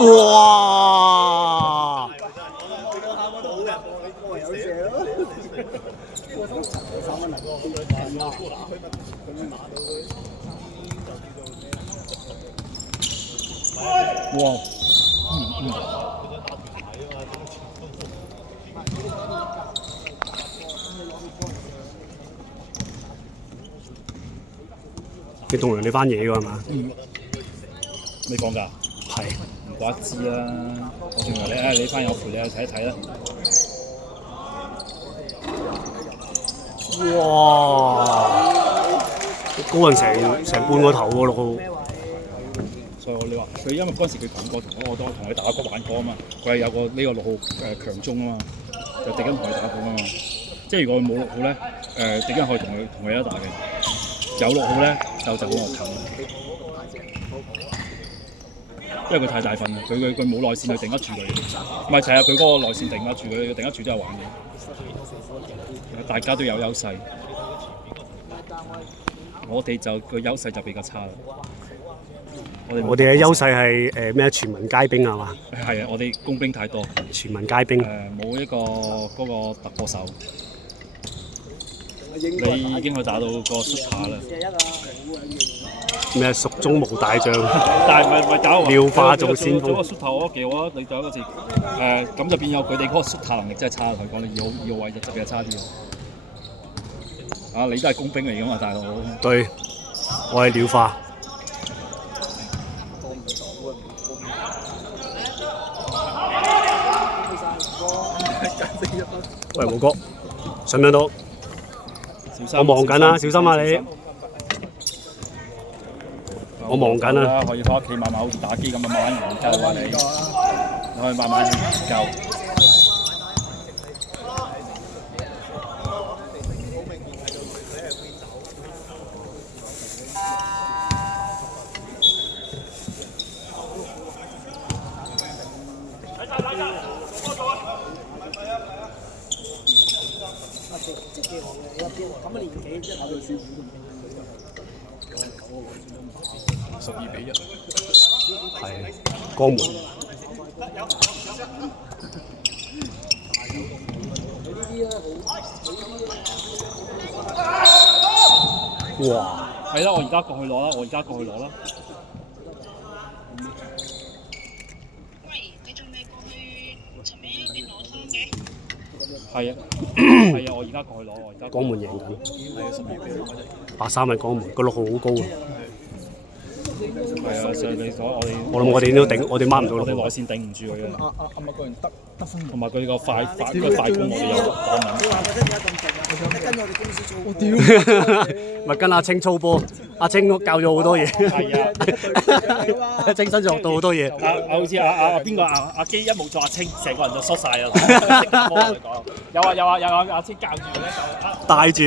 哇！哇！你同人哋翻嘢㗎係嘛？你講㗎？係。唔怪得知啦，我仲以為你翻我陪你去睇一睇啦。哇！高人成半個頭喎6號。所以你話佢因為嗰陣時佢講過，我都同佢打過玩過啊嘛，佢係有個呢個6號強中啊嘛，就敵緊同佢打過啊嘛。即係如果佢冇6號咧，敵緊可以同佢一打嘅。有6號咧就好惡球，因為佢太大份啦，佢冇內線去頂得住佢。唔係係啊，佢嗰個內線頂得住佢，頂得住都有玩嘅。大家都有優勢，我哋就個優勢就比較差啦。我哋嘅優勢係咩？全民皆兵係嘛？係啊，我哋工兵太多，全民皆兵。冇一個嗰個突破手。你已經去打到個 super 啦。咩？蜀中無大將。但係咪打廖化做先鋒。做個 super 我都幾好啊！你做一個字咁就變咗佢哋嗰個 super 能力真係差。同你講，你2號位就特別差啲啊！你都係工兵嚟㗎嘛，大佬。對，我係廖化。喂，胡哥，上唔上到？我忙緊啊，小心啊你！我忙緊啊！可以翻屋企慢慢好似打機咁啊，慢慢研究啊你，可以慢慢研究。12-1，係江門。哇！係啦，我而家過去攞啦，喂，你仲未過去尋日一邊攞湯嘅？係啊，我而家過去攞，江門贏緊。係啊，12-1。83係江門，個6號好高啊！係啊，上你所我諗我哋都頂，我哋掹唔到我哋內6號。線頂唔住佢嘅。阿麥個人得分，同埋佢個快攻我哋有講緊。你話佢真係咁勁啊！你跟我哋公司操，我屌！咪跟阿清操波，阿清教咗好多嘢。係啊，清身上學到好多嘢。好似邊個阿基一冇咗阿清，成個人就縮晒啦。有阿清教住咧就帶住。